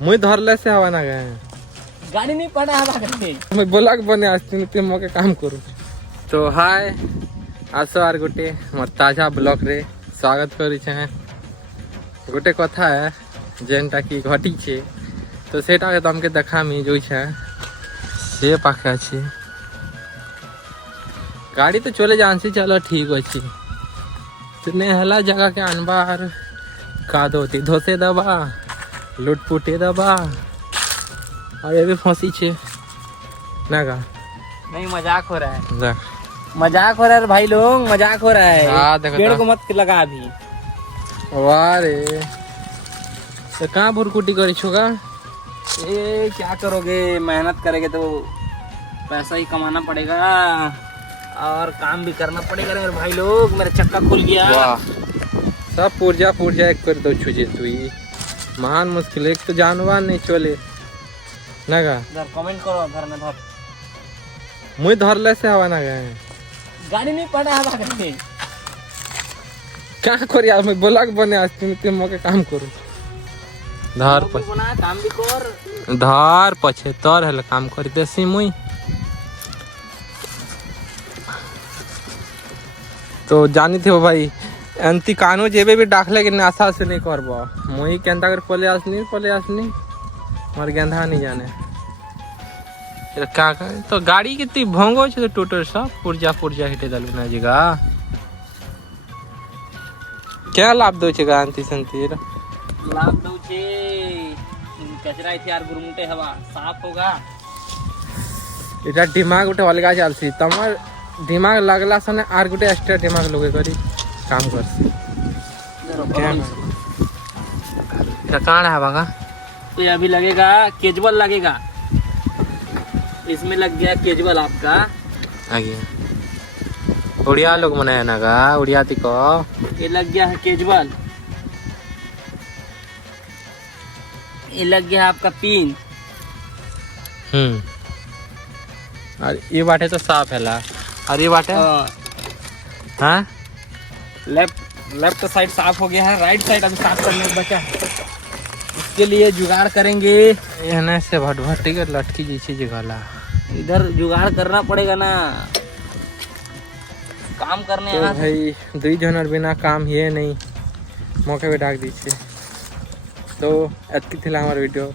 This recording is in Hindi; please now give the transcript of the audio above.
मुई धरले से हवा ना गए गाड़ी नहीं पड़ा है मैं बोला बने आज तुम मौके काम करू तो हाय आस आर गोटे मोर ताजा ब्लॉग रे स्वागत करी छे गोटे कथा है जेनटा की घटी छे तो सेटा के तुमके देखामी जो छे से पाखे अछि गाड़ी तो चले जानसी चलो ठीक अच्छी तुने हला जगह के अनबार का दोती धोसे दबा लुटपुटे दबा और ये भी फंसी छे ना का नहीं मजाक हो रहा है देख मजाक हो रहा है भाई लोग मजाक हो रहा है देखो पेड़ को मत लगा अभी वाह रे तो कहाँ भुरकुटी करी छुगा ये क्या करोगे मेहनत करेंगे तो पैसा ही कमाना पड़ेगा और काम भी करना पड़ेगा मेरे भाई लोग मेरा चक्का खुल गया वाह सब पुर्जा एक कर दो छुजे तू महान मुश्किल एक तो जानवर नहीं चले ना का कमेंट करो घर में धर मुई धरले से हवा ना गए गाड़ी नहीं पड़ा है क्या कर यार मैं बोला बने आज तुम मौके काम करू धार पर बना काम भी कर धार पछे तर हल काम कर देसी मुई तो जानी थे भाई अंति कानू जेबे भी डाखले के आशा से नहीं करबो मुई केंता कर पले आसनी मर गेंधा नहीं जाने क्या करे तो गाड़ी कितनी भंगो छे तो टोटल सब पुर्जा हिटे दलु ना जगह क्या लाभ दो छे अंति संतीर लाभ दो छे कचरा इथे यार गुरमुटे हवा साफ होगा इटा दिमाग उठे अलगा चलसी तमर दिमाग लगला सने आर गुटे एक्स्ट्रा दिमाग लोगे करी काम करसी क्या कहां है बागा तो ये अभी लगेगा केजुअल लगेगा इसमें लग गया केजुअल आपका आगे उड़िया लोग मनाया ना गा उड़िया ती को ये लग गया है केजुअल ये लग गया है आपका पिन और ये बाटे तो साफ है ला और ये बाटे हाँ लेफ्ट साइड साफ हो गया है राइट साइड अभी साफ करने को बचा है इसके लिए जुगाड़ करेंगे एने से भटभटी के लटकी जैसी जगह इधर जुगाड़ करना पड़ेगा ना काम करने तो भाई दुई जनर बिना काम ही नहीं मौके पे डाक दीजिए तो अतकी थिला हमारा वीडियो